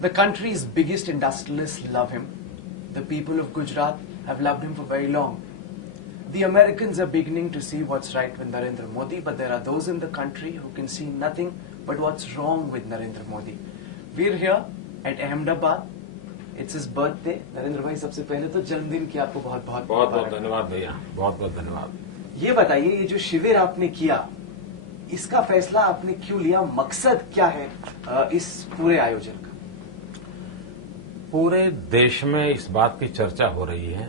The country's biggest industrialists love him. The people of Gujarat have loved him for very long. The Americans are beginning to see what's right with Narendra Modi, but there are those in the country who can see nothing but what's wrong with Narendra Modi. We're here at Ahmedabad. It's his birthday. Narendra भाई, सबसे पहले तो जन्मदिन की आपको बहुत बहुत धन्यवाद भैया, बहुत बहुत धन्यवाद। ये बताइए, ये जो शिविर आपने किया, इसका फैसला आपने क्यों लिया? मकसद क्या है इस पूरे आयोजन का? पूरे देश में इस बात की चर्चा हो रही है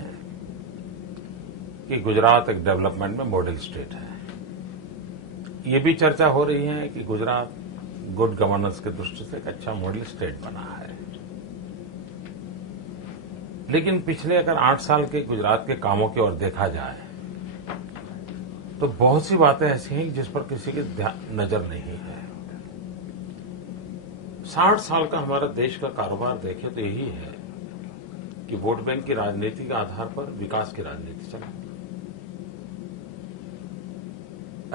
कि गुजरात एक डेवलपमेंट में मॉडल स्टेट है। ये भी चर्चा हो रही है कि गुजरात गुड गवर्नेंस की दृष्टि से एक अच्छा मॉडल स्टेट बना है। लेकिन पिछले अगर 8 साल के गुजरात के कामों की ओर देखा जाए तो बहुत सी बातें ऐसी हैं जिस पर किसी की नजर नहीं है। 60 साल का हमारा देश का कारोबार देखे तो यही है कि वोट बैंक की राजनीति के आधार पर विकास की राजनीति चला,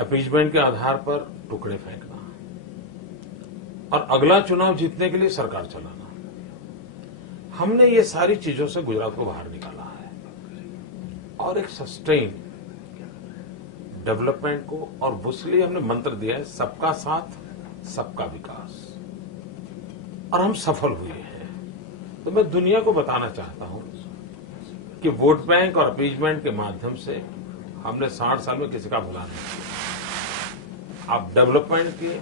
अपीजमेंट के आधार पर टुकड़े फेंकना और अगला चुनाव जीतने के लिए सरकार चलाना। हमने ये सारी चीजों से गुजरात को बाहर निकाला है और एक सस्टेन डेवलपमेंट को, और इसलिए हमने मंत्र दिया है सबका साथ सबका विकास, और हम सफल हुए हैं। तो मैं दुनिया को बताना चाहता हूं कि वोट बैंक और अपीजमेंट के माध्यम से हमने 60 साल में किसी का भला नहीं किया। आप डेवलपमेंट के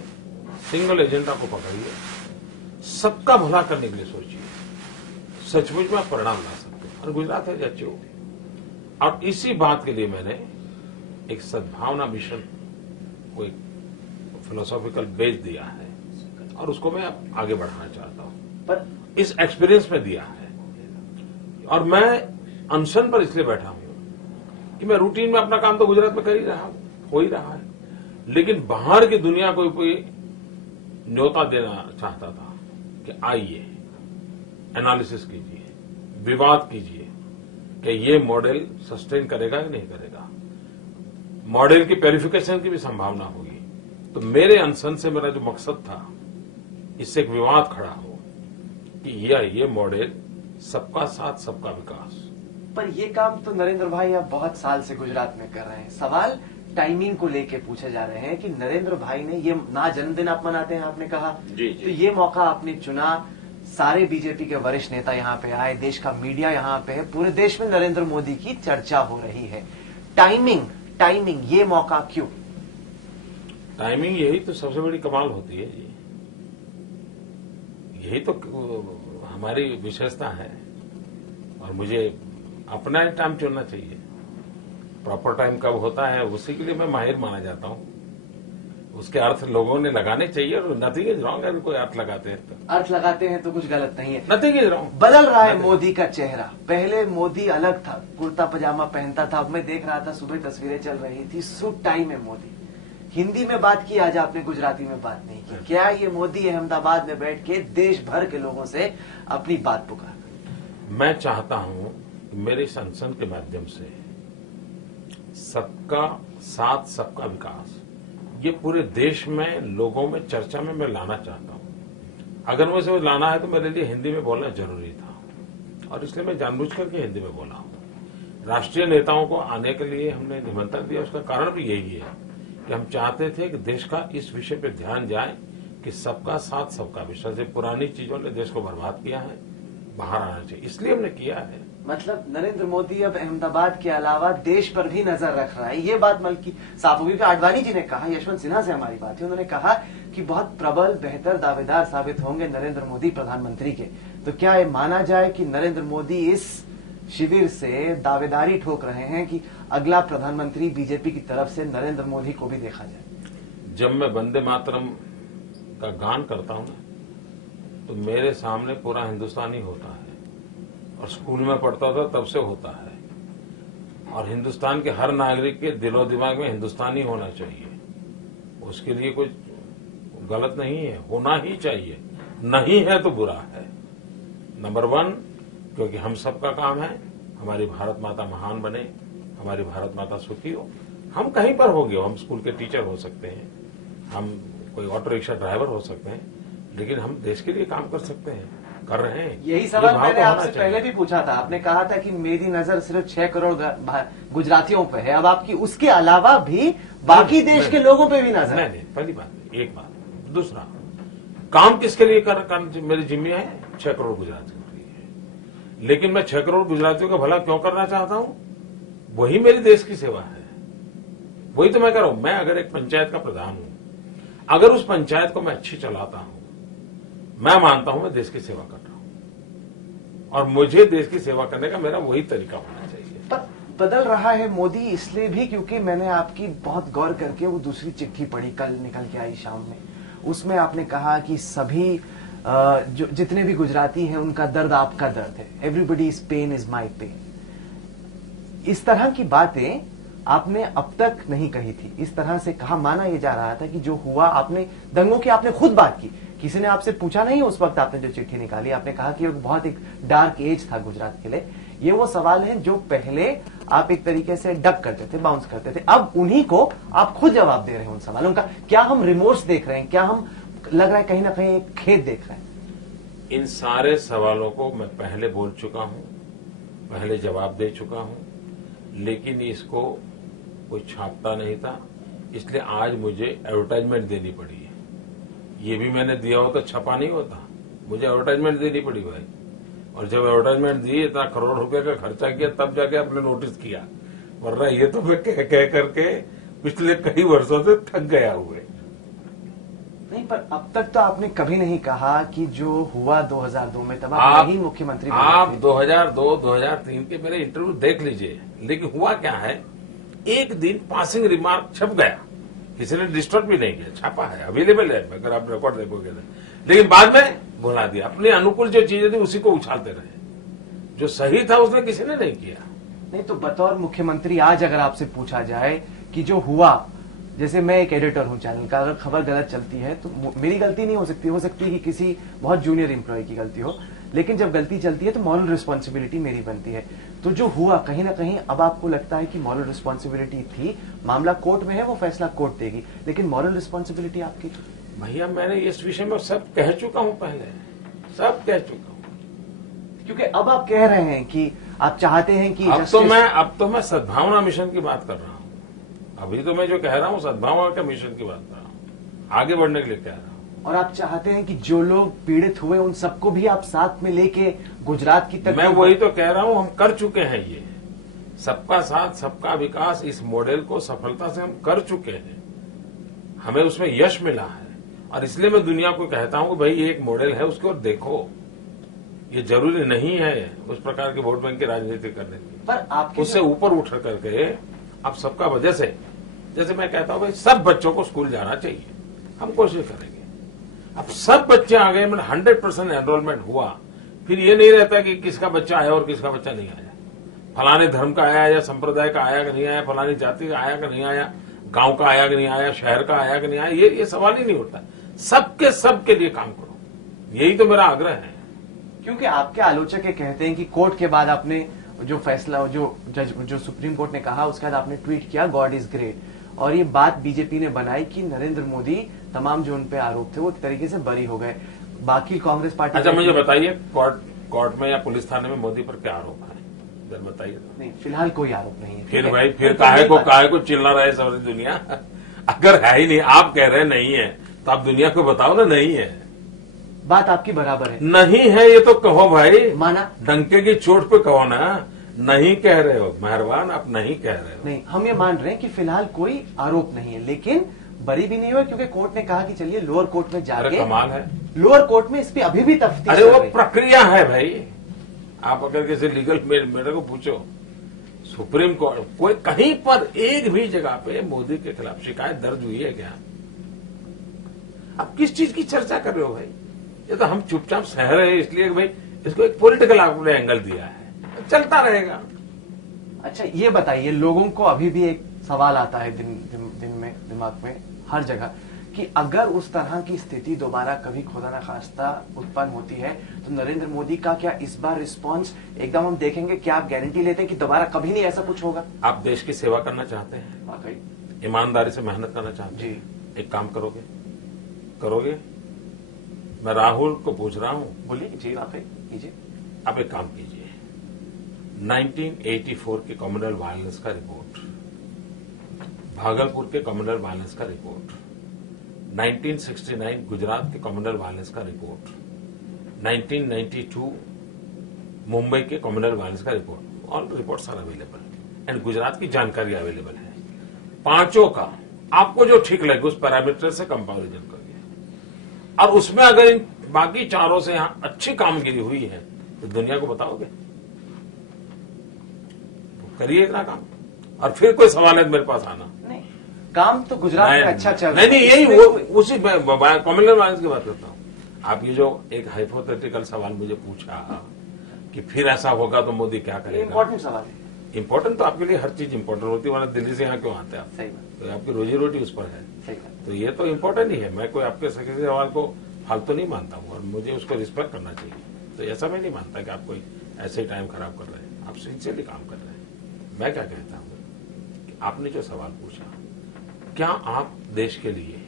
सिंगल एजेंडा को पकड़िए, सबका भला करने के लिए सोचिए, सचमुच में परिणाम ला सकते हैं। और गुजरात है जच्चो, और इसी बात के लिए मैंने एक सद्भावना मिशन को एक फिलोसॉफिकल बेस दिया है और उसको मैं आगे बढ़ाना चाहता हूं, पर इस एक्सपीरियंस में दिया है। और मैं अनशन पर इसलिए बैठा हूं कि मैं रूटीन में अपना काम तो गुजरात में कर ही रहा हूं, हो ही रहा है, लेकिन बाहर की दुनिया को कोई न्योता देना चाहता था कि आइए एनालिसिस कीजिए, विवाद कीजिए कि ये मॉडल सस्टेन करेगा कि नहीं करेगा, मॉडल की प्यूरिफिकेशन की भी संभावना होगी। तो मेरे अनशन से मेरा जो मकसद था, इससे एक विवाद खड़ा हो कि ये मॉडल सबका साथ सबका विकास। पर ये काम तो नरेंद्र भाई आप बहुत साल से गुजरात में कर रहे हैं। सवाल टाइमिंग को लेके पूछे जा रहे हैं कि नरेंद्र भाई ने ये ना जन्मदिन आप मनाते हैं, आपने कहा जी। तो ये मौका आपने चुना, सारे बीजेपी के वरिष्ठ नेता यहाँ पे आए, देश का मीडिया यहाँ पे है, पूरे देश में नरेंद्र मोदी की चर्चा हो रही है। टाइमिंग ये मौका क्यों? टाइमिंग यही तो सबसे बड़ी कमाल होती है जी, यही तो हमारी विशेषता है। और मुझे अपना टाइम चुनना चाहिए, प्रॉपर टाइम कब होता है उसी के लिए मैं माहिर माना जाता हूं। उसके अर्थ लोगों ने लगाने चाहिए और नथिंग इज रॉन्ग। अगर कोई अर्थ लगाते हैं तो कुछ गलत नहीं है, नथिंग इज रॉन्ग। बदल रहा है मोदी का चेहरा। पहले मोदी अलग था, कुर्ता पजामा पहनता था, अब मैं देख रहा था सुबह तस्वीरें चल रही थी, सूट टाई में मोदी। हिंदी में बात की, आज आपने गुजराती में बात नहीं की। क्या ये मोदी अहमदाबाद में बैठ के देश भर के लोगों से अपनी बात पुकार? मैं चाहता हूं कि मेरे इस अनशन के माध्यम से सबका साथ सबका विकास ये पूरे देश में लोगों में चर्चा में मैं लाना चाहता हूं। अगर मुझे लाना है तो मेरे लिए हिंदी में बोलना जरूरी था और इसलिए मैं जानबूझ करके हिंदी में बोला हूं। राष्ट्रीय नेताओं को आने के लिए हमने निमंत्रण दिया, उसका कारण भी यही है कि हम चाहते थे कि देश का इस विषय पर ध्यान जाए कि सबका साथ सबका विषय से पुरानी चीजों ने देश को बर्बाद किया है, बाहर आना चाहिए, इसलिए हमने किया है। मतलब नरेंद्र मोदी अब अहमदाबाद के अलावा देश पर भी नजर रख रहा है, ये बात बल्कि साफ होगी। आडवाणी जी ने कहा, यशवंत सिन्हा से हमारी बात है, उन्होंने कहा कि बहुत प्रबल बेहतर दावेदार साबित होंगे नरेंद्र मोदी प्रधानमंत्री के। तो क्या ये माना जाए कि नरेंद्र मोदी इस शिविर से दावेदारी ठोक रहे हैं कि अगला प्रधानमंत्री बीजेपी की तरफ से नरेंद्र मोदी को भी देखा जाए? जब मैं वंदे मातरम का गान करता हूं तो मेरे सामने पूरा हिंदुस्तान ही होता है, और स्कूल में पढ़ता था तब से होता है। और हिंदुस्तान के हर नागरिक के दिलो दिमाग में हिंदुस्तानी होना चाहिए, उसके लिए कोई गलत नहीं है, होना ही चाहिए। नहीं है तो बुरा है। नंबर 1, क्योंकि हम सबका काम है हमारी भारत माता महान बने, हमारी भारत माता सुखी हो। हम कहीं पर होंगे, हम स्कूल के टीचर हो सकते हैं, हम कोई ऑटो रिक्शा ड्राइवर हो सकते हैं, लेकिन हम देश के लिए काम कर सकते हैं। कर रहे हैं। यही सवाल ये भाव मैंने तो आपसे होना चाहिए। पहले भी पूछा था। आपने कहा था कि मेरी नजर सिर्फ 6 करोड़ गुजरातियों पे है, अब आपकी उसके अलावा भी बाकी देश के लोगों पे भी नजर है। नहीं, पहली बात नहीं, एक बात। दूसरा, काम किसके लिए कर मेरी जिम्मे है? 6 करोड़ गुजरातियों के लिए। लेकिन मैं 6 करोड़ गुजरातियों का भला क्यों करना चाहता हूं? वही मेरी देश की सेवा है। वही तो मैं कर रहा हूं। मैं अगर एक पंचायत का प्रधान हूं, अगर उस पंचायत को मैं अच्छी चलाता हूं, मैं मानता हूं मैं देश की सेवा कर रहा हूं, और मुझे देश की सेवा करने का मेरा वही तरीका होना चाहिए। पर बदल रहा है मोदी इसलिए भी क्योंकि मैंने आपकी बहुत गौर करके वो दूसरी चिट्ठी पढ़ी, कल निकल के आई शाम में। उसमें आपने कहा कि सभी जो जितने भी गुजराती हैं उनका दर्द आपका दर्द है, everybody's pain is my pain. इस तरह की बातें आपने अब तक नहीं कही थी। इस तरह से कहा, माना यह जा रहा था कि जो हुआ, आपने दंगों की आपने खुद बात की, किसी ने आपसे पूछा नहीं उस वक्त आपने जो चिट्ठी निकाली। आपने कहा कि बहुत एक डार्क एज था गुजरात के लिए। ये वो सवाल हैं जो पहले आप एक तरीके से डक करते थे, बाउंस करते थे, अब उन्हीं को आप खुद जवाब दे रहे हैं उन सवालों का। क्या हम रिमोर्स देख रहे हैं? क्या हम लग रहा है कहीं ना कहीं एक खेद देख रहे हैं? इन सारे सवालों को मैं पहले बोल चुका हूं, पहले जवाब दे चुका हूं, लेकिन इसको कोई छापता नहीं था, इसलिए आज मुझे एडवर्टाइजमेंट देनी पड़ी है। ये भी मैंने दिया हो तो छपा नहीं होता, मुझे एडवर्टाइजमेंट देनी पड़ी भाई। और जब एडवर्टाइजमेंट दी, इतना करोड़ रुपए का खर्चा किया, तब जाके आपने नोटिस किया, वरना ये तो मैं कह करके पिछले कई वर्षों से थक गया हुए। नहीं, पर अब तक तो आपने कभी नहीं कहा कि जो हुआ 2002 में, तब आप नहीं मुख्यमंत्री बने थे। आप 2002, 2003 के मेरे इंटरव्यू देख लीजिए। लेकिन हुआ क्या है, एक दिन पासिंग रिमार्क छप गया, किसी ने डिस्टर्ब भी नहीं किया, छापा है, अवेलेबल है, अगर आप रिकॉर्ड देखोगे तो। लेकिन बाद में भुला दिया, अपने अनुकूल जो चीजें थी उसी को उछालते रहे। जो सही था उसने किसी ने नहीं किया। नहीं तो बतौर मुख्यमंत्री आज अगर आपसे पूछा जाए कि जो हुआ, जैसे मैं एक एडिटर हूं चैनल का, अगर खबर गलत चलती है तो मेरी गलती नहीं हो सकती कि किसी बहुत जूनियर एम्प्लॉय की गलती हो, लेकिन जब गलती चलती है तो मॉरल रिस्पॉन्सिबिलिटी मेरी बनती है। तो जो हुआ, कहीं ना कहीं अब आपको लगता है कि मॉरल रिस्पॉन्सिबिलिटी थी, मामला कोर्ट में है, वो फैसला कोर्ट देगी, लेकिन मॉरल रिस्पॉन्सिबिलिटी आपकी? भैया मैंने इस विषय में सब कह चुका हूं, पहले सब कह चुका हूं। क्योंकि अब आप कह रहे हैं कि आप चाहते हैं कि अब तो मैं सद्भावना मिशन की बात कर रहा हूं। अभी तो मैं जो कह रहा हूं सद्भावना के मिशन की बात कर रहा हूं, आगे बढ़ने के लिए कह रहा हूं। और आप चाहते हैं कि जो लोग पीड़ित हुए उन सबको भी आप साथ में लेके गुजरात की तक। मैं वही तो कह रहा हूं, हम कर चुके हैं ये सबका साथ सबका विकास, इस मॉडल को सफलता से हम कर चुके हैं, हमें उसमें यश मिला है। और इसलिए मैं दुनिया को कहता हूं कि भाई ये एक मॉडल है, उसकी ओर देखो। ये जरूरी नहीं है उस प्रकार के वोट बैंक की राजनीति करने की, पर आपके उससे ऊपर उठ करके आप सबका वजह से, जैसे मैं कहता हूं भाई सब बच्चों को स्कूल जाना चाहिए, हम कोशिश करेंगे। अब सब बच्चे आ गए, मतलब 100% एनरोलमेंट हुआ, फिर ये नहीं रहता कि किसका बच्चा आया और किसका बच्चा नहीं आया, फलाने धर्म का आया या संप्रदाय का आया कि नहीं आया, फलानी जाति का आया कि नहीं आया, गांव का आया कि नहीं आया, शहर का आया कि नहीं आया, ये सवाल ही नहीं उठता। सबके लिए काम करो, यही तो मेरा आग्रह है। क्योंकि आपके आलोचक ये कहते हैं कि कोर्ट के बाद आपने जो फैसला, जो सुप्रीम कोर्ट ने कहा, उसके बाद आपने ट्वीट किया गॉड इज ग्रेट, और ये बात बीजेपी ने बनाई कि नरेंद्र मोदी तमाम जो उन पे आरोप थे वो एक तरीके से बरी हो गए। बाकी कांग्रेस पार्टी। अच्छा मुझे बताइए, कोर्ट में या पुलिस थाने में मोदी पर क्या आरोप है, जरा बताइए। नहीं, फिलहाल कोई आरोप नहीं है। फिर भाई फिर काहे को चिल्ला रहा है सारी दुनिया? अगर है ही नहीं, आप कह रहे हैं नहीं है, तो आप दुनिया को बताओ ना नहीं है। बात आपकी बराबर है, नहीं है ये तो कहो भाई, माना डंके की चोट पे कहो ना, नहीं कह रहे हो, मेहरबान आप नहीं कह रहे हो। नहीं, हम ये मान रहे हैं कि फिलहाल कोई आरोप नहीं है, लेकिन बरी भी नहीं हुआ क्योंकि कोर्ट ने कहा कि चलिए लोअर कोर्ट में जाके। कमाल है, लोअर कोर्ट में इस पे अभी भी तफ्तीश। अरे वो प्रक्रिया है भाई, आप अगर किसी लीगल मेटर को पूछो, सुप्रीम कोर्ट कोई कहीं पर एक भी जगह पे मोदी के खिलाफ शिकायत दर्ज हुई है क्या? आप किस चीज की चर्चा कर रहे हो भाई? ये तो हम चुपचाप सह रहे हैं इसलिए भाई इसको एक पॉलिटिकल आपने एंगल दिया है, चलता रहेगा। अच्छा ये बताइए, लोगों को अभी भी एक सवाल आता है दिन में दिमाग में हर जगह कि अगर उस तरह की स्थिति दोबारा कभी खुदा न खास्ता उत्पन्न होती है तो नरेंद्र मोदी का क्या इस बार रिस्पांस एकदम हम देखेंगे? क्या आप गारंटी लेते हैं कि दोबारा कभी नहीं ऐसा कुछ होगा? आप देश की सेवा करना चाहते हैं, वाकई ईमानदारी से मेहनत करना चाहते हैं, एक काम करोगे मैं राहुल को पूछ रहा हूं, बोलिए जी, आप कीजिए। आप एक काम कीजिए, 1984 के कम्युनल वायलेंस का रिपोर्ट, भागलपुर के कम्युनल वायलेंस का रिपोर्ट, 1969 गुजरात के कम्युनल वायलेंस का रिपोर्ट, 1992 मुंबई के कम्युनल वायलेंस का report, all reports are available and Gujarat की जानकारी अवेलेबल है। पांचों का आपको जो ठीक लगे उस पैरामीटर से कंपैरिजन करिए, और उसमें अगर इन बाकी चारों से यहां अच्छी कामगिरी हुई है तो दुनिया को बताओगे, तो करिए इतना काम, और फिर कोई सवाल है मेरे पास आना। नहीं, काम तो गुजरात में अच्छा चल रहा है। नहीं, यही वो उसी कम्युनल वायलेंस की बात करता हूं। आप ये जो एक हाइपोथेटिकल सवाल मुझे पूछा कि फिर ऐसा होगा तो मोदी क्या करेगा, इंपॉर्टेंट सवाल है। इंपॉर्टेंट तो आपके लिए हर चीज इंपॉर्टेंट होती है, वरना दिल्ली से यहाँ क्यों आते हैं आप? सही बात, तो आपकी रोजी रोटी उस पर है। सही बात। तो ये तो इम्पोर्टेंट ही है। मैं कोई आपके किसी सवाल को फालतू नहीं मानता हूँ, और मुझे उसको रिस्पेक्ट करना चाहिए। तो ऐसा मैं नहीं मानता कि आप कोई ऐसे ही टाइम खराब कर रहे हैं, आप सिंसियरली काम कर रहे हैं। मैं क्या कहता हूँ कि आपने जो सवाल पूछा, क्या आप देश के लिए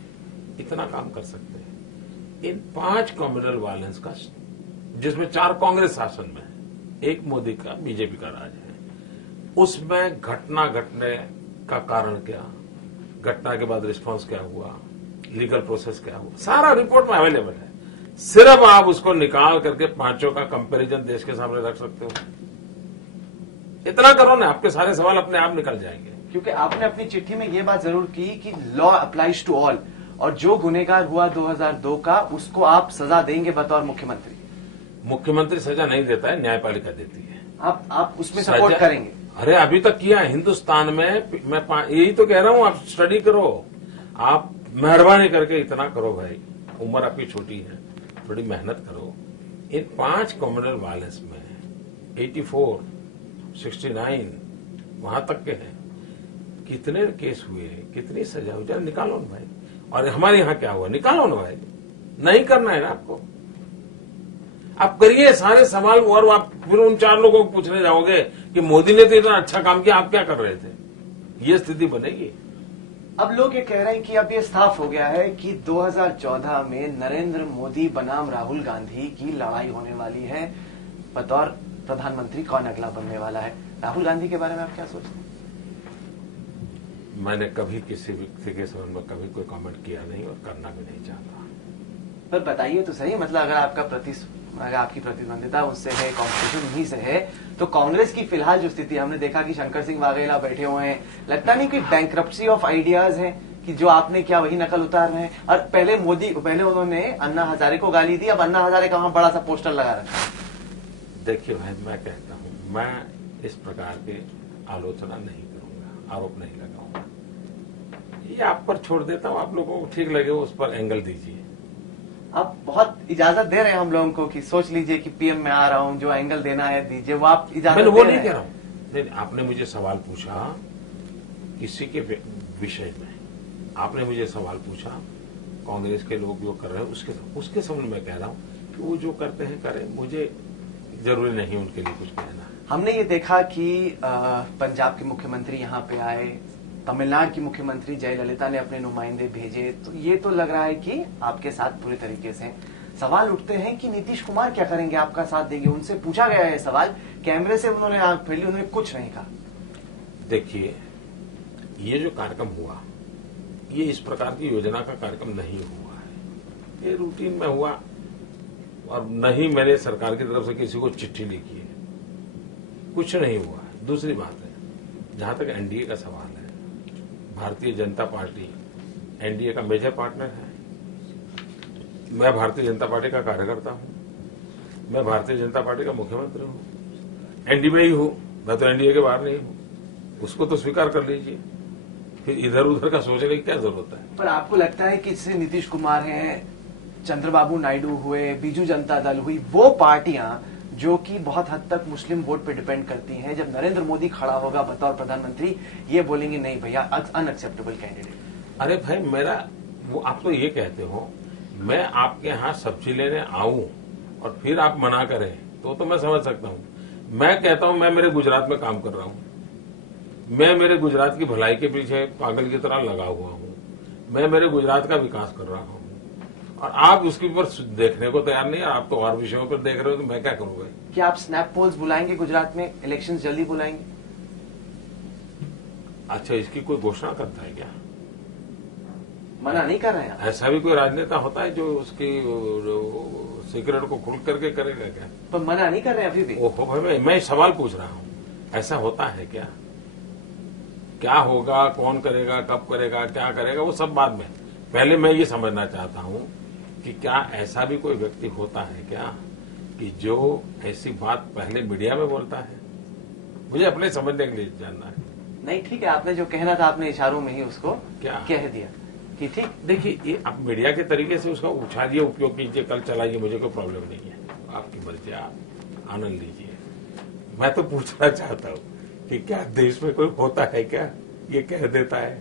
इतना काम कर सकते हैं? इन 5 कम्युनल वायलेंस का, जिसमें 4 कांग्रेस शासन में है, 1 मोदी का बीजेपी का राज है, उसमें घटना घटने का कारण क्या, घटना के बाद रिस्पांस क्या हुआ, लीगल प्रोसेस क्या हुआ, सारा रिपोर्ट में अवेलेबल है। सिर्फ आप उसको निकाल करके पांचों का कंपैरिजन देश के सामने रख सकते हो। इतना करो ना, आपके सारे सवाल अपने आप निकल जाएंगे। क्योंकि आपने अपनी चिट्ठी में यह बात जरूर की कि लॉ अप्लाइज टू ऑल, और जो गुनहगार हुआ 2002 का, उसको आप सजा देंगे बतौर मुख्यमंत्री। मुख्यमंत्री सजा नहीं देता है, न्यायपालिका देती है। आप उसमें सपोर्ट करेंगे? अरे अभी तक किया है हिंदुस्तान में। मैं यही तो कह रहा हूं, आप स्टडी करो, आप मेहरबानी करके इतना करो भाई, उम्र आपकी छोटी है, थोड़ी मेहनत करो। इन 5 कम्युनल वायलेंस में 84, 69 वहां तक के हैं, कितने केस हुए, कितनी सजा हुई, जरा निकालो ना भाई। और हमारे यहां क्या हुआ, निकालो ना भाई। नहीं करना है ना आपको, आप करिए सारे सवाल, और आप फिर उन 4 लोगों को पूछने जाओगे कि मोदी ने तो इतना अच्छा काम किया, आप क्या कर रहे थे, ये स्थिति बनेगी। अब लोग ये कह रहे हैं कि अब ये साफ हो गया है कि 2014 में नरेंद्र मोदी बनाम राहुल गांधी की लड़ाई होने वाली है, बतौर प्रधानमंत्री कौन अगला बनने वाला है। राहुल गांधी के बारे में आप क्या सोचते हैं? मैंने कभी किसी व्यक्ति के संबंध में कभी कोई कमेंट किया नहीं और करना भी नहीं चाहता। पर बताइए तो सही, मतलब अगर आपकी प्रतिद्वंदिता उससे है, कॉम्पिटिशन ही से है, तो कांग्रेस की फिलहाल जो स्थिति, हमने देखा कि शंकर सिंह वाघेला बैठे हुए हैं, लगता नहीं कि बैंक्रप्सी ऑफ आइडियाज है कि जो आपने किया वही नकल उतार रहे हैं। और पहले उन्होंने अन्ना हजारे को गाली दी, अब अन्ना हजारे का वहां बड़ा सा पोस्टर लगा रखा है। देखिए भाई, मैं कहता हूं, मैं इस प्रकार की आलोचना नहीं करूंगा, आरोप नहीं लगाऊंगा, ये आप पर छोड़ देता हूं। आप लोगों को ठीक लगे उस पर एंगल दीजिए। आप बहुत इजाजत दे रहे हैं हम लोगों को कि सोच लीजिए कि पीएम में आ रहा हूं, जो एंगल देना है दीजिए, वो आप इजाजत मैंने दे वो रहे नहीं हैं। कह रहा हूं। नहीं, आपने मुझे सवाल पूछा किसी के विषय में, आपने मुझे सवाल पूछा कांग्रेस के लोग जो कर रहे हैं उसके संबंध में कह रहा हूं कि वो जो करते हैं करें, मुझे जरूरी नहीं उनके लिए कुछ कहना। हमने ये देखा कि पंजाब के मुख्यमंत्री यहाँ पे आए, तमिलनाडु की मुख्यमंत्री जयललिता ने अपने नुमाइंदे भेजे, तो ये तो लग रहा है कि आपके साथ पूरे तरीके से। सवाल उठते हैं कि नीतीश कुमार क्या करेंगे, आपका साथ देंगे? उनसे पूछा गया है सवाल, कैमरे से उन्होंने आंख फैली, उन्होंने कुछ नहीं कहा। देखिए, ये जो कार्यक्रम हुआ, ये इस प्रकार की योजना का कार्यक्रम नहीं हुआ है, ये रूटीन में हुआ, और न ही मैंने सरकार की तरफ से किसी को चिट्ठी लिखी है, कुछ नहीं हुआ है। दूसरी बात है, जहां तक एनडीए का सवाल है, भारतीय जनता पार्टी एनडीए का मेजर पार्टनर है। मैं भारतीय जनता पार्टी का कार्यकर्ता हूं, मैं भारतीय जनता पार्टी का मुख्यमंत्री हूं, एनडीए में ही हूं, मैं तो एनडीए के बाहर नहीं हूं। उसको तो स्वीकार कर लीजिए, फिर इधर उधर का सोचने की क्या जरूरत है। पर आपको लगता है कि जैसे नीतीश कुमार हैं, चंद्रबाबू नायडू हुए, बीजू जनता दल हुई, वो पार्टियां जो कि बहुत हद तक मुस्लिम वोट पे डिपेंड करती हैं, जब नरेंद्र मोदी खड़ा होगा बतौर प्रधानमंत्री, ये बोलेंगे नहीं भैया अनएक्सेप्टेबल कैंडिडेट। अरे भाई, वो आप तो ये कहते हो, मैं आपके यहाँ सब्जी लेने आऊं और फिर आप मना करें तो मैं समझ सकता हूं। मैं कहता हूं, मैं मेरे गुजरात में काम कर रहा हूं, मैं मेरे गुजरात की भलाई के पीछे पागल की तरह लगा हुआ हूं, मैं मेरे गुजरात का विकास कर रहा हूं, और आप उसके ऊपर देखने को तैयार नहीं है, आप तो और विषयों पर देख रहे हो, तो मैं क्या करूँ भाई? क्या आप स्नैप पोल्स बुलाएंगे गुजरात में, इलेक्शंस जल्दी बुलाएंगे? अच्छा, इसकी कोई घोषणा करता है क्या? मना नहीं कर रहे हैं आप? ऐसा भी कोई राजनेता होता है जो उसकी सीक्रेट को खुल करके करेगा क्या? पर मना नहीं कर रहे हैं अभी भी? ओहो भाई, मैं सवाल पूछ रहा हूँ, ऐसा होता है क्या? क्या होगा, कौन करेगा, कब करेगा, क्या करेगा, वो सब बाद में। पहले मैं ये समझना चाहता हूँ कि क्या ऐसा भी कोई व्यक्ति होता है क्या कि जो ऐसी बात पहले मीडिया में बोलता है? मुझे अपने समझने के लिए जानना है। नहीं ठीक है, आपने जो कहना था आपने इशारों में ही उसको क्या कह दिया कि ठीक। देखिए, ये आप मीडिया के तरीके से उसका उछालिए, उपयोग कीजिए, कल चलाइए, मुझे कोई प्रॉब्लम नहीं है, आपकी मर्जी, आप आनंद लीजिए। मैं तो पूछना चाहता हूँ कि क्या देश में कोई होता है क्या ये कह देता है?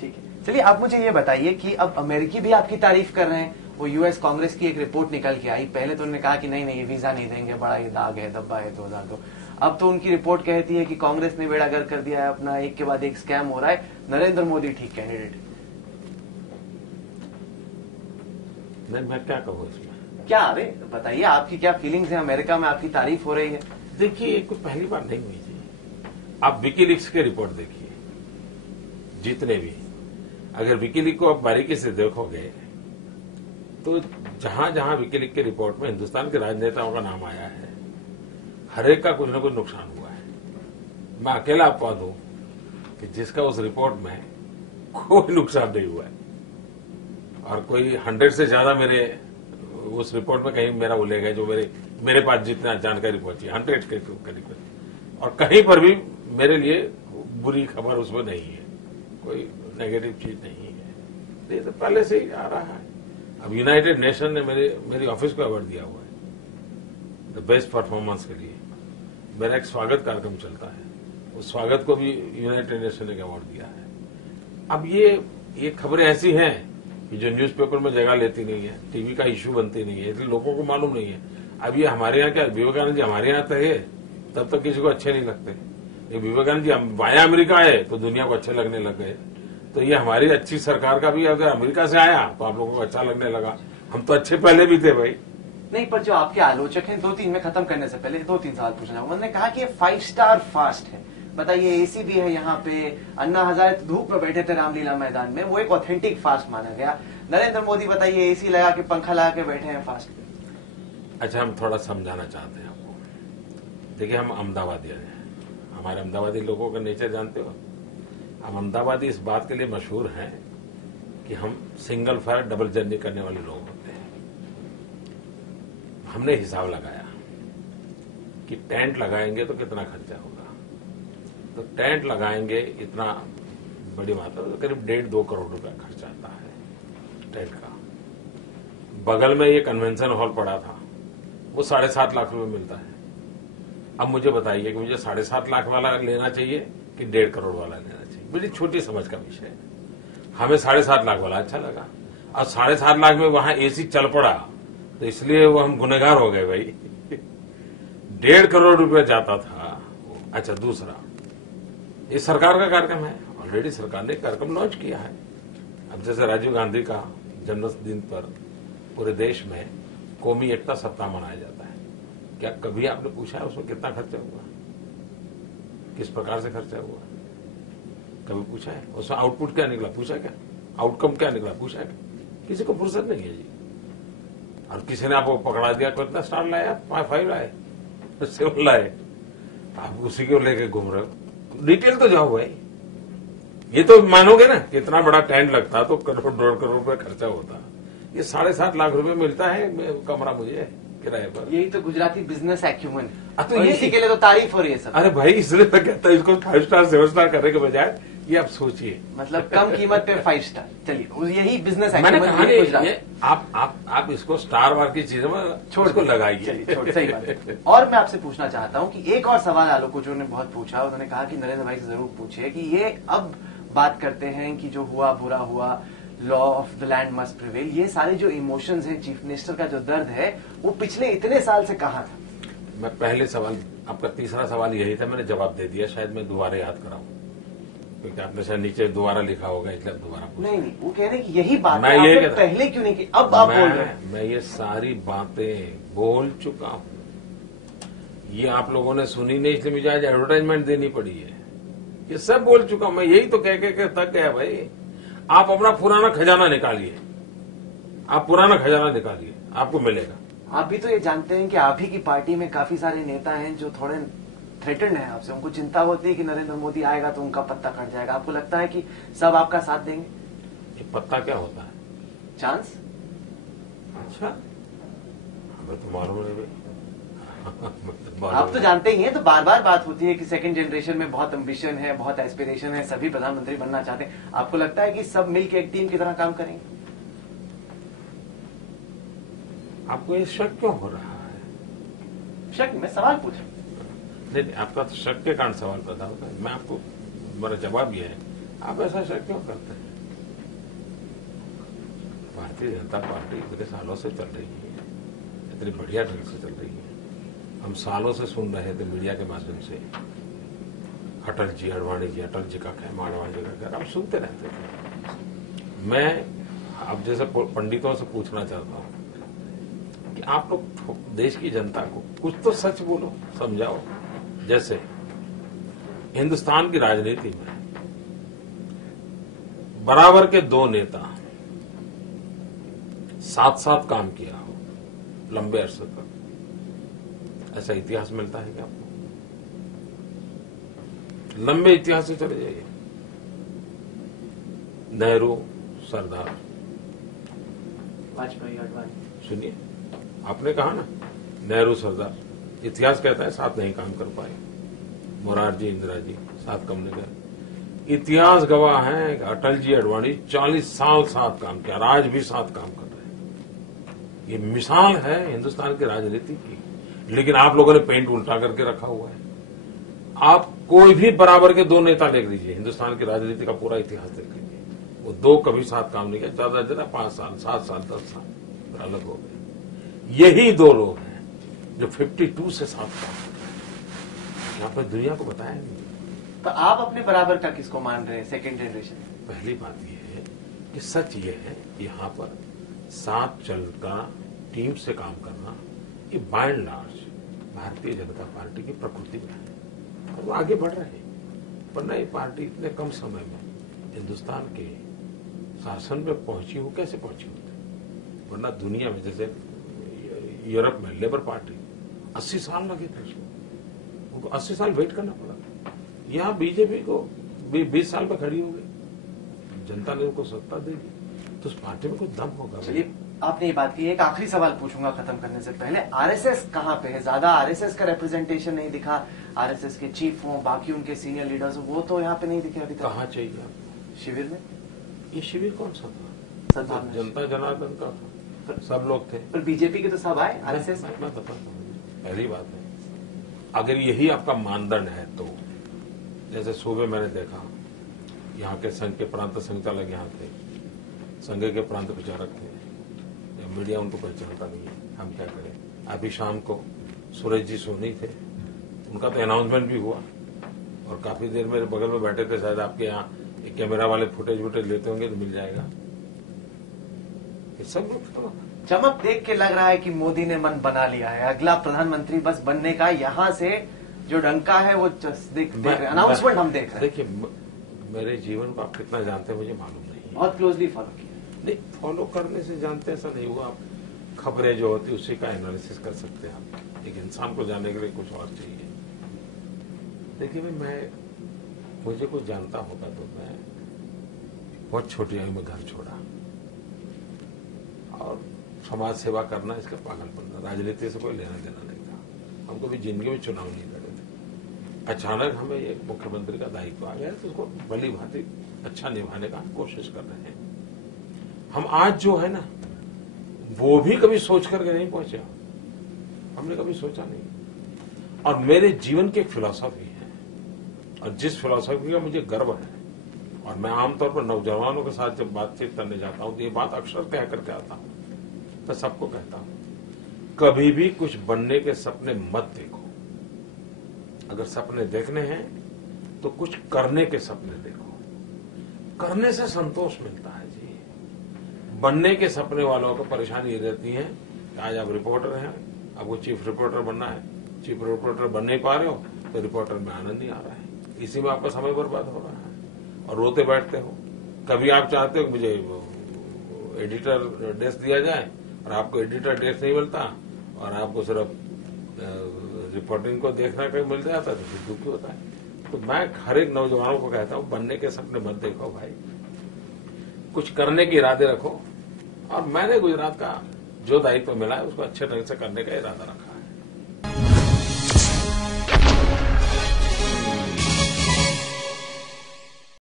ठीक है, चलिए आप मुझे ये बताइए कि अब अमेरिकी भी आपकी तारीफ कर रहे हैं। वो यूएस कांग्रेस की एक रिपोर्ट निकल के आई, पहले तो उन्होंने कहा कि नहीं नहीं ये वीजा नहीं देंगे, बड़ा ये दाग है, धब्बा है 2002। अब तो उनकी रिपोर्ट कहती है कि कांग्रेस ने बेड़ा गर्क कर दिया है अपना, एक के बाद एक स्कैम हो रहा है, नरेंद्र मोदी ठीक कैंडिडेट। नहीं, मैं क्या कहूँ इसमें? क्या, अरे बताइए आपकी क्या फीलिंग्स है, अमेरिका में आपकी तारीफ हो रही है। देखिए, कोई पहली बार नहीं हुई जी। आप विकीलीक्स के रिपोर्ट देखिए, जितने भी, अगर विकीलीक्स को आप बारीकी से देखोगे तो जहां जहां विकीलीक्स के रिपोर्ट में हिंदुस्तान के राजनेताओं का नाम आया है, हर एक का कुछ न कुछ नुकसान हुआ है। मैं अकेला आपको दूं कि जिसका उस रिपोर्ट में कोई नुकसान नहीं हुआ है, और कोई 100 से ज्यादा मेरे उस रिपोर्ट में कहीं मेरा उल्लेख है जो मेरे पास जितना जानकारी पहुंची, 100 के करीब, और कहीं पर भी मेरे लिए बुरी खबर उसमें नहीं है, कोई नेगेटिव चीज नहीं है। ये तो पहले से ही आ रहा है। अब यूनाइटेड नेशन ने मेरी ऑफिस को अवार्ड दिया हुआ है द बेस्ट परफॉर्मेंस के लिए। मेरा एक स्वागत कार्यक्रम चलता है, उस स्वागत को भी यूनाइटेड नेशन ने अवार्ड दिया है। अब ये खबरें ऐसी हैं कि जो न्यूज़पेपर में जगह लेती नहीं है, टीवी का इश्यू बनती नहीं है, इसलिए लोगों को मालूम नहीं है। अब ये हमारे यहाँ क्या, विवेकानंद जी हमारे यहाँ थे तब तक किसी को अच्छे नहीं लगते, ये विवेकानंद जी वाया अमेरिका आए तो दुनिया को अच्छे लगने लग गए। तो ये हमारी अच्छी सरकार का भी अगर अमेरिका से आया तो आप लोगों को अच्छा लगने लगा। हम तो अच्छे पहले भी थे भाई। नहीं, पर जो आपके आलोचक हैं, 2-3 में खत्म करने से पहले 2-3 सवाल पूछना चाहूंगा। उन्होंने कहा कि ये 5 स्टार फास्ट है, बताइए एसी भी है यहाँ पे, अन्ना हजारे धूप में बैठे थे रामलीला मैदान में, वो एक ऑथेंटिक फास्ट माना गया। नरेंद्र मोदी बताइए एसी लगा के, पंखा लगा के बैठे हैं फास्ट पे। अच्छा, हम थोड़ा समझाना चाहते हैं आपको। देखिए, हम अहमदाबादी हैं, हमारे अहमदाबादी लोगों का नेचर जानते हो। हम अहमदाबादी इस बात के लिए मशहूर हैं कि हम सिंगल फायर डबल जर्नी करने वाले लोग होते हैं। हमने हिसाब लगाया कि टेंट लगाएंगे तो कितना खर्चा होगा, तो टेंट लगाएंगे इतना बड़ी मात्रा, तो करीब 1.5-2 करोड़ रुपया खर्चा आता है टेंट का। बगल में ये कन्वेंशन हॉल पड़ा था, वो 7.5 लाख रुपए मिलता है। अब मुझे बताइए कि मुझे 7.5 लाख वाला लेना चाहिए कि 1.5 करोड़ वाला लेना चाहिए? बड़ी छोटी समझ का विषय है। हमें 7.5 लाख वाला अच्छा लगा, और 7.5 लाख में वहां एसी चल पड़ा, तो इसलिए वो हम गुनहगार हो गए भाई। 1.5 करोड़ रुपया जाता था। अच्छा, दूसरा, ये सरकार का कार्यक्रम है, ऑलरेडी सरकार ने कार्यक्रम लॉन्च किया है। अब जैसे राजीव गांधी का जन्मदिन पर पूरे देश में कौमी एकता सप्ताह मनाया जाता है, क्या कभी आपने पूछा है उसमें कितना खर्चा हुआ, किस प्रकार से खर्चा हुआ? कभी पूछा है? उसमें आउटपुट क्या निकला, पूछा क्या? आउटकम क्या निकला, पूछा क्या? किसी को फुर्सत नहीं है जी। और किसी ने आपको पकड़ा दिया, कितना स्टार लाया, 5 लाए, 7 लाए, आप उसी को लेके घूम रहे हो। डिटेल तो जाओ भाई। ये तो मानोगे ना, कितना बड़ा टेंट लगता तो 1-1.5 करोड़ रुपए खर्चा होता। ये 7.5 लाख रुपए मिलता है कमरा मुझे किराए पर। यही तो गुजराती बिजनेस एक्यूमेंट, तो इसी के लिए तो तारीफ हो रही है सब। अरे भाई, इसलिए मैं कहता हूं इसको 5 स्टार 7 स्टार करने के बजाय ये आप सोचिए, मतलब कम कीमत पे 5 स्टार। चलिए, यही बिजनेस मैंने एक्यूमेंट कहा गुजरात। ये आप इसको स्टार वार की चीजों में छोड़ को लगाइए। सही बात है। और मैं आपसे पूछना चाहता हूं कि एक और सवाल आलोकों ने बहुत पूछा, उन्होंने कहा कि नरेंद्र भाई से जरूर पूछिए कि ये अब बात करते हैं कि जो हुआ बुरा हुआ, law of the land must prevail, ये सारे जो इमोशंस हैं, चीफ मिनिस्टर का जो दर्द है, वो पिछले इतने साल से कहां था? मैं पहले सवाल, आपका तीसरा सवाल यही था, मैंने जवाब दे दिया, शायद मैं दोबारा याद कराऊं। क्योंकि आपने शायद नीचे दोबारा लिखा होगा इसलिए आप दोबारा पूछ नहीं, वो कह रहे हैं कि यही बात मैं है, ये आपने कहता- पहले क्यों नहीं की, अब आप बोल रहे हैं। मैं ये सारी बातें बोल चुका हूं, ये आप लोगों ने सुनी नहीं इसलिए मुझे आज एडवर्टाइजमेंट देनी पड़ी है। ये सब बोल चुका हूं मैं, यही तो कह के थक गया भाई। आप अपना पुराना खजाना निकालिए, आप पुराना खजाना निकालिए, आपको मिलेगा। आप भी तो ये जानते हैं कि आप ही की पार्टी में काफी सारे नेता हैं जो थोड़े थ्रेटन्ड हैं आपसे, उनको चिंता होती है कि नरेंद्र मोदी आएगा तो उनका पत्ता कट जाएगा। आपको लगता है कि सब आपका साथ देंगे? ये पत्ता क्या होता है? चांस? अच्छा, हमें तो मालूम है भाई। आप तो जानते ही हैं, तो बार बार बात होती है कि सेकंड जनरेशन में बहुत एम्बिशन है, बहुत एस्पिरेशन है, सभी प्रधानमंत्री बनना चाहते हैं। आपको लगता है कि सब मिलकर एक टीम की तरह काम करेंगे? आपको ये शक क्यों हो रहा है? शक? मैं सवाल पूछ रहा हूं। नहीं, आपका तो शक के कारण सवाल पैदा होता है। मैं आपको, मेरा जवाब ये है, आप ऐसा शक क्यों करते हैं? भारतीय जनता पार्टी इतने सालों से चल रही है, इतनी बढ़िया ढंग से चल रही है। हम सालों से सुन रहे थे मीडिया के माध्यम से, अटल जी, अडवाणी जी, अटल जी का खैमा, अडवाणी जी का खैर, हम सुनते रहते थे। मैं अब जैसे पंडितों से पूछना चाहता हूं कि आप लोग देश की जनता को कुछ तो सच बोलो, समझाओ। जैसे हिंदुस्तान की राजनीति में बराबर के दो नेता साथ साथ काम किया हो लंबे अरसे तक, ऐसा इतिहास मिलता है क्या आपको? लंबे इतिहास से चले जाइए, नेहरू, सरदार, वाजपेयी, अडवाणी। सुनिए, आपने कहा ना नेहरू, सरदार, इतिहास कहता है साथ नहीं काम कर पाए। मोरारजी, इंदिरा जी साथ कम नहीं गए। इतिहास गवाह है कि अटल जी, अडवाणी 40 साल साथ काम किया, आज भी साथ काम कर रहे हैं। ये मिसाल है हिंदुस्तान की राजनीति की। लेकिन आप लोगों ने पेंट उल्टा करके रखा हुआ है। आप कोई भी बराबर के दो नेता देख लीजिए, हिंदुस्तान की राजनीति का पूरा इतिहास देख लीजिए, वो दो कभी साथ काम नहीं किया, ज्यादा से ज्यादा 5 साल, 7 साल, 10 साल, फिर अलग हो गए। यही दो लोग हैं जो 52 से साथ काम करते हैं। यहाँ पर दुनिया को बताया नहीं। तो आप अपने बराबर का किसको मान रहे हैं सेकंड जनरेशन? पहली बात यह है कि सच ये है कि यहाँ पर साथ चलकर टीम से काम करना, ये bye and large Bharatiya Janata party की प्रकृति में है और वो आगे बढ़ रहे हैं। वरना ये पार्टी इतने कम समय में हिंदुस्तान के शासन में पहुंची हो, कैसे पहुंची होती? वरना दुनिया में जैसे यूरोप में लेबर पार्टी 80 साल लगे थे उसको, उनको 80 साल वेट करना पड़ा। यहाँ बीजेपी को 20 साल में खड़ी हो गई, जनता ने उनको सत्ता दे दी, तो उस पार्टी में कोई दम होगा। चलिए, आपने ये बात की, एक आखिरी सवाल पूछूंगा खत्म करने से पहले। आरएसएस कहाँ पे है? ज्यादा आरएसएस का रिप्रेजेंटेशन नहीं दिखा, आरएसएस के चीफ हो, बाकी उनके सीनियर लीडर्स हो, वो तो यहाँ पे नहीं दिखे अभी तक। कहाँ चाहिए आपको शिविर में? ये शिविर कौन सा था? सद्भावना जनता जनार्दन का था, सब लोग थे। पर बीजेपी के तो सब आए, आरएसएस। मैं बताता हूँ, पहली बात है, अगर यही आपका मानदंड है तो जैसे सूबे मैंने देखा, यहाँ के संघ के प्रांत संचालक यहाँ थे, संघ के प्रांत प्रचारक थे, मीडिया उनको पहचानता नहीं है, हम क्या करें। अभी शाम को सूरज जी सोनी थे, उनका तो अनाउंसमेंट भी हुआ और काफी देर मेरे बगल में बैठे थे। शायद आपके यहाँ एक कैमरा वाले फुटेज वुटेज लेते होंगे तो मिल जाएगा। ये सब लोग चमक देख के लग रहा है कि मोदी ने मन बना लिया है, अगला प्रधानमंत्री बस बनने का। यहाँ से जो डंका है वो अनाउंसमेंट हम देख रहे हैं। देखिए, मेरे जीवन को आप कितना जानते हैं मुझे मालूम नहीं। बहुत क्लोजली फॉलो किया। नहीं, फॉलो करने से जानते ऐसा नहीं हुआ। आप खबरें जो होती उसी का एनालिसिस कर सकते हैं। आप एक इंसान को जानने के लिए कुछ और चाहिए। देखिए मैं मुझे कुछ जानता होता तो मैं बहुत छोटी आयु में घर छोड़ा और समाज सेवा करना इसका पागलपन था। राजनीति से कोई लेना देना नहीं था। हम कभी जिंदगी में चुनाव नहीं लड़े थे। अचानक हमें एक मुख्यमंत्री का दायित्व आ गया तो उसको भली भांति अच्छा निभाने का हम कोशिश कर रहे हैं। हम आज जो है ना, वो भी कभी सोच करके नहीं पहुंचे, हमने कभी सोचा नहीं। और मेरे जीवन की एक फिलॉसफी है और जिस फिलॉसफी का मुझे गर्व है, और मैं आमतौर पर नौजवानों के साथ जब बातचीत करने जाता हूं तो ये बात अक्सर कह करके आता हूं। मैं सबको कहता हूं, कभी भी कुछ बनने के सपने मत देखो। अगर सपने देखने हैं तो कुछ करने के सपने देखो। करने से संतोष मिलता है जी। बनने के सपने वालों को परेशानी ये रहती है कि आज आप रिपोर्टर हैं, आपको चीफ रिपोर्टर बनना है, चीफ रिपोर्टर बन नहीं पा रहे हो तो रिपोर्टर में आनंद नहीं आ रहा है, इसी में आपका समय बर्बाद हो रहा है और रोते बैठते हो। कभी आप चाहते हो कि मुझे एडिटर डेस्क दिया जाए और आपको एडिटर डेस्क नहीं मिलता और आपको सिर्फ रिपोर्टिंग को देखना कहीं मिल जाता है तो फिर दुखी होता है। तो मैं हर एक नौजवानों को कहता हूं, बनने के सपने मत देखो भाई, कुछ करने के इरादे रखो। और मैंने गुजरात का जो दायित्व मिला है उसको अच्छे ढंग से करने का इरादा रखा।